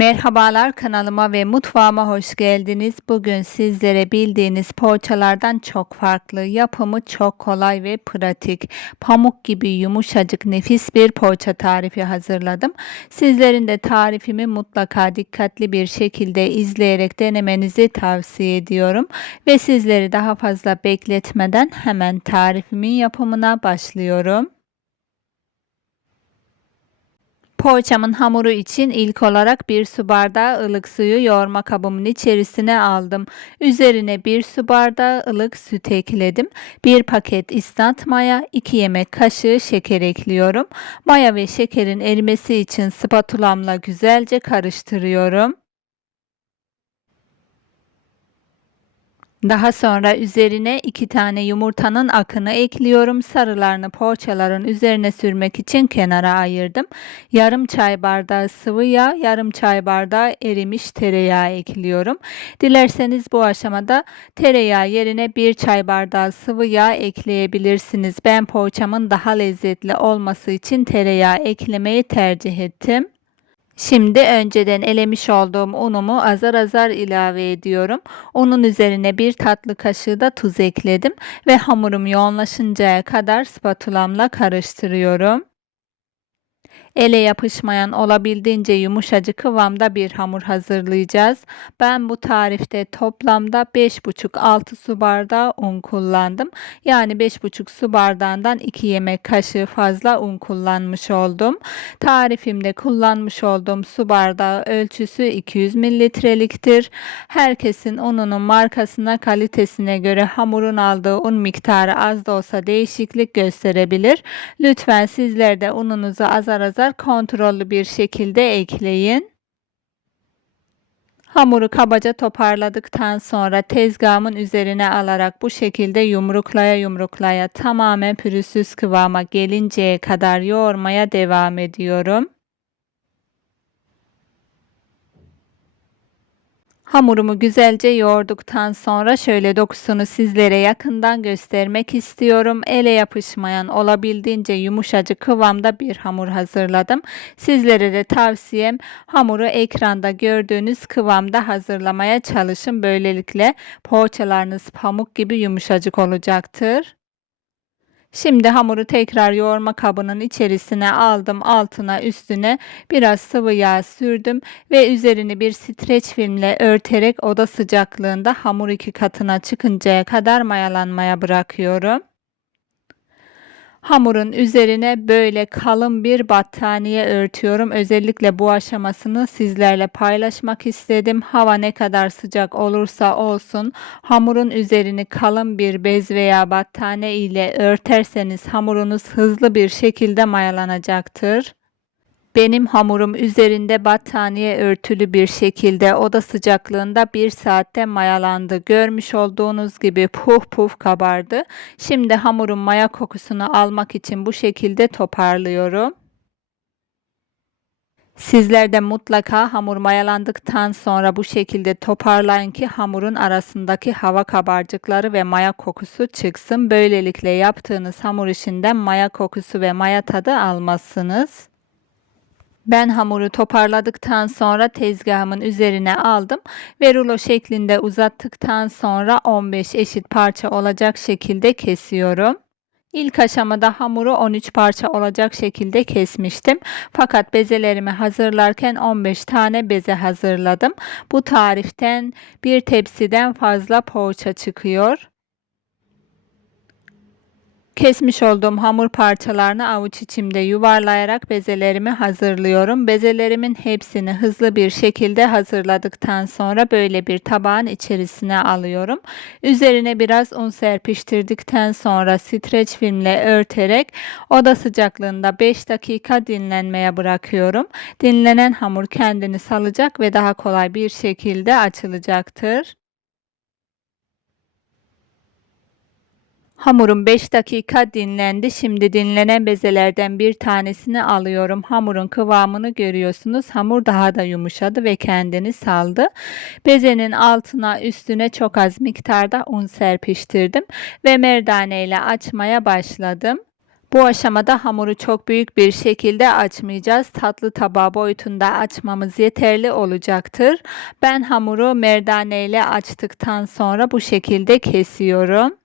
Merhabalar kanalıma ve mutfağıma hoş geldiniz. Bugün sizlere bildiğiniz poğaçalardan çok farklı, yapımı çok kolay ve pratik, pamuk gibi yumuşacık nefis bir poğaça tarifi hazırladım. Sizlerin de tarifimi mutlaka dikkatli bir şekilde izleyerek denemenizi tavsiye ediyorum. Ve sizleri daha fazla bekletmeden hemen tarifimin yapımına başlıyorum. Poğaçamın hamuru için ilk olarak bir su bardağı ılık suyu yoğurma kabımın içerisine aldım. Üzerine bir su bardağı ılık süt ekledim. Bir paket istant maya, 2 yemek kaşığı şeker ekliyorum. Maya ve şekerin erimesi için spatulamla güzelce karıştırıyorum. Daha sonra üzerine iki tane yumurtanın akını ekliyorum. Sarılarını poğaçaların üzerine sürmek için kenara ayırdım. Yarım çay bardağı sıvı yağ, yarım çay bardağı erimiş tereyağı ekliyorum. Dilerseniz bu aşamada tereyağı yerine bir çay bardağı sıvı yağ ekleyebilirsiniz. Ben poğaçamın daha lezzetli olması için tereyağı eklemeyi tercih ettim. Şimdi önceden elemiş olduğum unumu azar azar ilave ediyorum. Unun üzerine bir tatlı kaşığı da tuz ekledim ve hamurum yoğunlaşıncaya kadar spatulamla karıştırıyorum. Ele yapışmayan olabildiğince yumuşacık kıvamda bir hamur hazırlayacağız. Ben bu tarifte toplamda 5,5-6 su bardağı un kullandım. Yani 5,5 su bardağından 2 yemek kaşığı fazla un kullanmış oldum. Tarifimde kullanmış olduğum su bardağı ölçüsü 200 mililitreliktir. Herkesin ununun markasına kalitesine göre hamurun aldığı un miktarı az da olsa değişiklik gösterebilir. Lütfen sizler de ununuzu azar azar kadar kontrollü bir şekilde ekleyin. Hamuru kabaca toparladıktan sonra tezgahımın üzerine alarak bu şekilde yumruklaya yumruklaya tamamen pürüzsüz kıvama gelinceye kadar yoğurmaya devam ediyorum. Hamurumu güzelce yoğurduktan sonra şöyle dokusunu sizlere yakından göstermek istiyorum. Ele yapışmayan olabildiğince yumuşacık kıvamda bir hamur hazırladım. Sizlere de tavsiyem hamuru ekranda gördüğünüz kıvamda hazırlamaya çalışın. Böylelikle poğaçalarınız pamuk gibi yumuşacık olacaktır. Şimdi hamuru tekrar yoğurma kabının içerisine aldım. Altına üstüne biraz sıvı yağ sürdüm ve üzerini bir streç filmle örterek oda sıcaklığında hamur iki katına çıkıncaya kadar mayalanmaya bırakıyorum. Hamurun üzerine böyle kalın bir battaniye örtüyorum. Özellikle bu aşamasını sizlerle paylaşmak istedim. Hava ne kadar sıcak olursa olsun hamurun üzerini kalın bir bez veya battaniye ile örterseniz hamurunuz hızlı bir şekilde mayalanacaktır. Benim hamurum üzerinde battaniye örtülü bir şekilde oda sıcaklığında bir saatte mayalandı. Görmüş olduğunuz gibi puf puf kabardı. Şimdi hamurun maya kokusunu almak için bu şekilde toparlıyorum. Sizler de mutlaka hamur mayalandıktan sonra bu şekilde toparlayın ki hamurun arasındaki hava kabarcıkları ve maya kokusu çıksın. Böylelikle yaptığınız hamur işinden maya kokusu ve maya tadı almazsınız. Ben hamuru toparladıktan sonra tezgahımın üzerine aldım ve rulo şeklinde uzattıktan sonra 15 eşit parça olacak şekilde kesiyorum. İlk aşamada hamuru 13 parça olacak şekilde kesmiştim. Fakat bezelerimi hazırlarken 15 tane beze hazırladım. Bu tariften bir tepsiden fazla poğaça çıkıyor. Kesmiş olduğum hamur parçalarını avuç içimde yuvarlayarak bezelerimi hazırlıyorum. Bezelerimin hepsini hızlı bir şekilde hazırladıktan sonra böyle bir tabağın içerisine alıyorum. Üzerine biraz un serpiştirdikten sonra streç filmle örterek oda sıcaklığında 5 dakika dinlenmeye bırakıyorum. Dinlenen hamur kendini salacak ve daha kolay bir şekilde açılacaktır. Hamurum 5 dakika dinlendi. Şimdi dinlenen bezelerden bir tanesini alıyorum. Hamurun kıvamını görüyorsunuz. Hamur daha da yumuşadı ve kendini saldı. Bezenin altına üstüne çok az miktarda un serpiştirdim ve merdane ile açmaya başladım. Bu aşamada hamuru çok büyük bir şekilde açmayacağız. Tatlı tabağı boyutunda açmamız yeterli olacaktır. Ben hamuru merdane ile açtıktan sonra bu şekilde kesiyorum.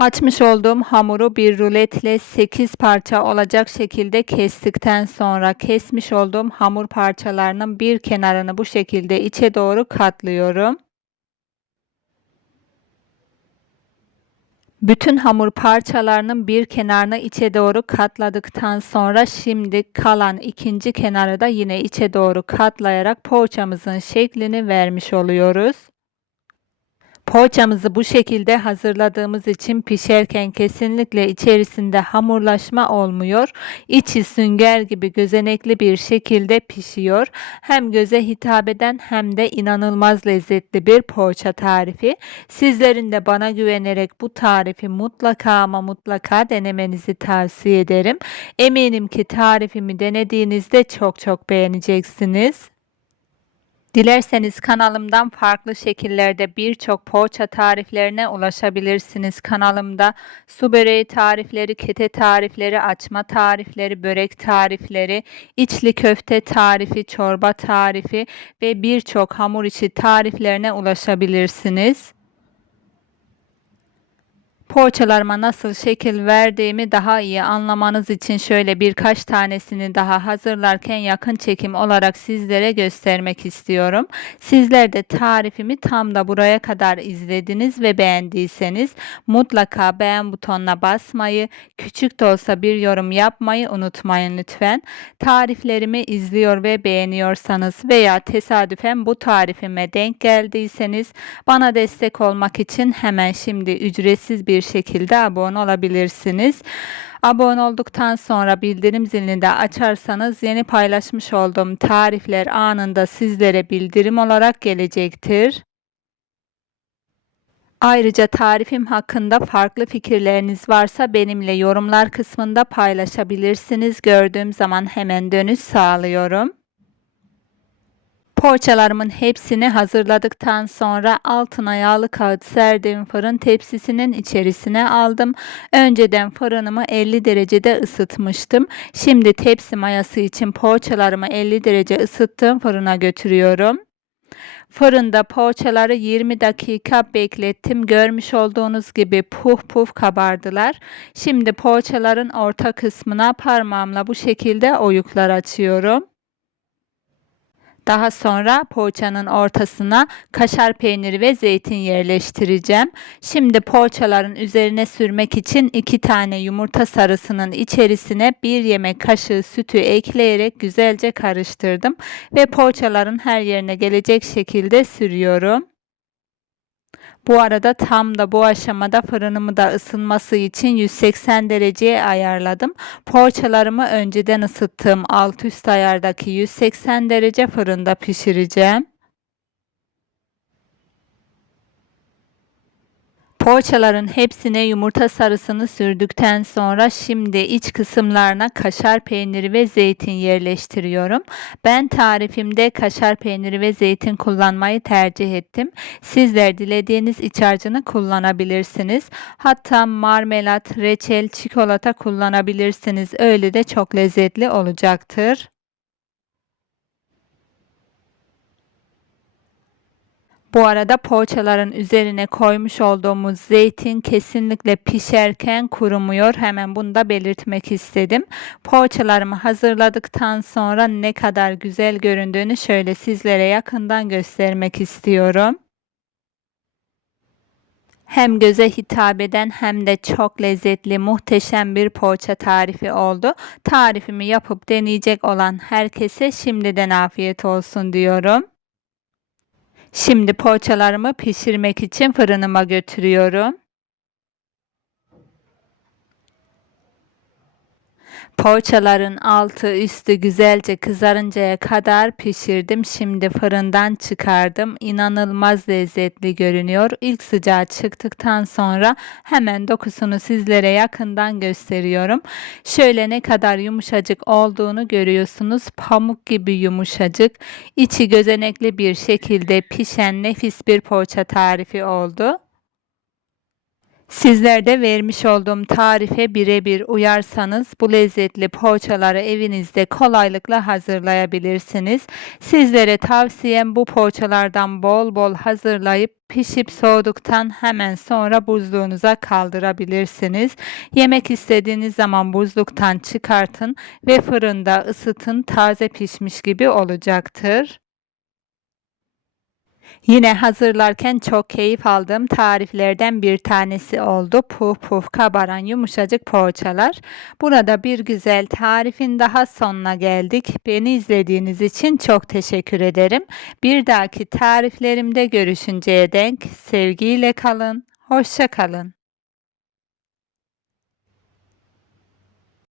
Açmış olduğum hamuru bir ruletle 8 parça olacak şekilde kestikten sonra kesmiş olduğum hamur parçalarının bir kenarını bu şekilde içe doğru katlıyorum. Bütün hamur parçalarının bir kenarını içe doğru katladıktan sonra şimdi kalan ikinci kenarı da yine içe doğru katlayarak poğaçamızın şeklini vermiş oluyoruz. Poğaçamızı bu şekilde hazırladığımız için pişerken kesinlikle içerisinde hamurlaşma olmuyor. İçi sünger gibi gözenekli bir şekilde pişiyor. Hem göze hitap eden hem de inanılmaz lezzetli bir poğaça tarifi. Sizlerin de bana güvenerek bu tarifi mutlaka ama mutlaka denemenizi tavsiye ederim. Eminim ki tarifimi denediğinizde çok çok beğeneceksiniz. Dilerseniz kanalımdan farklı şekillerde birçok poğaça tariflerine ulaşabilirsiniz. Kanalımda su böreği tarifleri, kete tarifleri, açma tarifleri, börek tarifleri, içli köfte tarifi, çorba tarifi ve birçok hamur içi tariflerine ulaşabilirsiniz. Poğaçalarıma nasıl şekil verdiğimi daha iyi anlamanız için şöyle birkaç tanesini daha hazırlarken yakın çekim olarak sizlere göstermek istiyorum. Sizler de tarifimi tam da buraya kadar izlediniz ve beğendiyseniz mutlaka beğen butonuna basmayı, küçük de olsa bir yorum yapmayı unutmayın lütfen. Tariflerimi izliyor ve beğeniyorsanız veya tesadüfen bu tarifime denk geldiyseniz bana destek olmak için hemen şimdi ücretsiz bir bir şekilde abone olabilirsiniz. Abone olduktan sonra bildirim zilini de açarsanız yeni paylaşmış olduğum tarifler anında sizlere bildirim olarak gelecektir. Ayrıca tarifim hakkında farklı fikirleriniz varsa benimle yorumlar kısmında paylaşabilirsiniz. Gördüğüm zaman hemen dönüş sağlıyorum. Poğaçalarımın hepsini hazırladıktan sonra altına yağlı kağıt serdiğim fırın tepsisinin içerisine aldım. Önceden fırınımı 50 derecede ısıtmıştım. Şimdi tepsi mayası için poğaçalarımı 50 derece ısıttığım fırına götürüyorum. Fırında poğaçaları 20 dakika beklettim. Görmüş olduğunuz gibi puf puf kabardılar. Şimdi poğaçaların orta kısmına parmağımla bu şekilde oyuklar açıyorum. Daha sonra poğaçanın ortasına kaşar peyniri ve zeytin yerleştireceğim. Şimdi poğaçaların üzerine sürmek için 2 tane yumurta sarısının içerisine 1 yemek kaşığı sütü ekleyerek güzelce karıştırdım ve poğaçaların her yerine gelecek şekilde sürüyorum. Bu arada tam da bu aşamada fırınımı da ısınması için 180 dereceye ayarladım. Poğaçalarımı önceden ısıttığım alt üst ayardaki 180 derece fırında pişireceğim. Poğaçaların hepsine yumurta sarısını sürdükten sonra şimdi iç kısımlarına kaşar peyniri ve zeytin yerleştiriyorum. Ben tarifimde kaşar peyniri ve zeytin kullanmayı tercih ettim. Sizler dilediğiniz iç harcını kullanabilirsiniz. Hatta marmelat, reçel, çikolata kullanabilirsiniz. Öyle de çok lezzetli olacaktır. Bu arada poğaçaların üzerine koymuş olduğumuz zeytin kesinlikle pişerken kurumuyor. Hemen bunu da belirtmek istedim. Poğaçalarımı hazırladıktan sonra ne kadar güzel göründüğünü şöyle sizlere yakından göstermek istiyorum. Hem göze hitap eden hem de çok lezzetli, muhteşem bir poğaça tarifi oldu. Tarifimi yapıp deneyecek olan herkese şimdiden afiyet olsun diyorum. Şimdi poğaçalarımı pişirmek için fırınıma götürüyorum. Poğaçaların altı üstü güzelce kızarıncaya kadar pişirdim. Şimdi fırından çıkardım. İnanılmaz lezzetli görünüyor. İlk sıcağı çıktıktan sonra hemen dokusunu sizlere yakından gösteriyorum. Şöyle ne kadar yumuşacık olduğunu görüyorsunuz. Pamuk gibi yumuşacık. İçi gözenekli bir şekilde pişen nefis bir poğaça tarifi oldu. Sizler de vermiş olduğum tarife birebir uyarsanız bu lezzetli poğaçaları evinizde kolaylıkla hazırlayabilirsiniz. Sizlere tavsiyem bu poğaçalardan bol bol hazırlayıp pişip soğuduktan hemen sonra buzluğunuza kaldırabilirsiniz. Yemek istediğiniz zaman buzluktan çıkartın ve fırında ısıtın taze pişmiş gibi olacaktır. Yine hazırlarken çok keyif aldığım tariflerden bir tanesi oldu. Puf puf kabaran yumuşacık poğaçalar. Burada bir güzel tarifin daha sonuna geldik. Beni izlediğiniz için çok teşekkür ederim. Bir dahaki tariflerimde görüşünceye denk sevgiyle kalın. Hoşça kalın.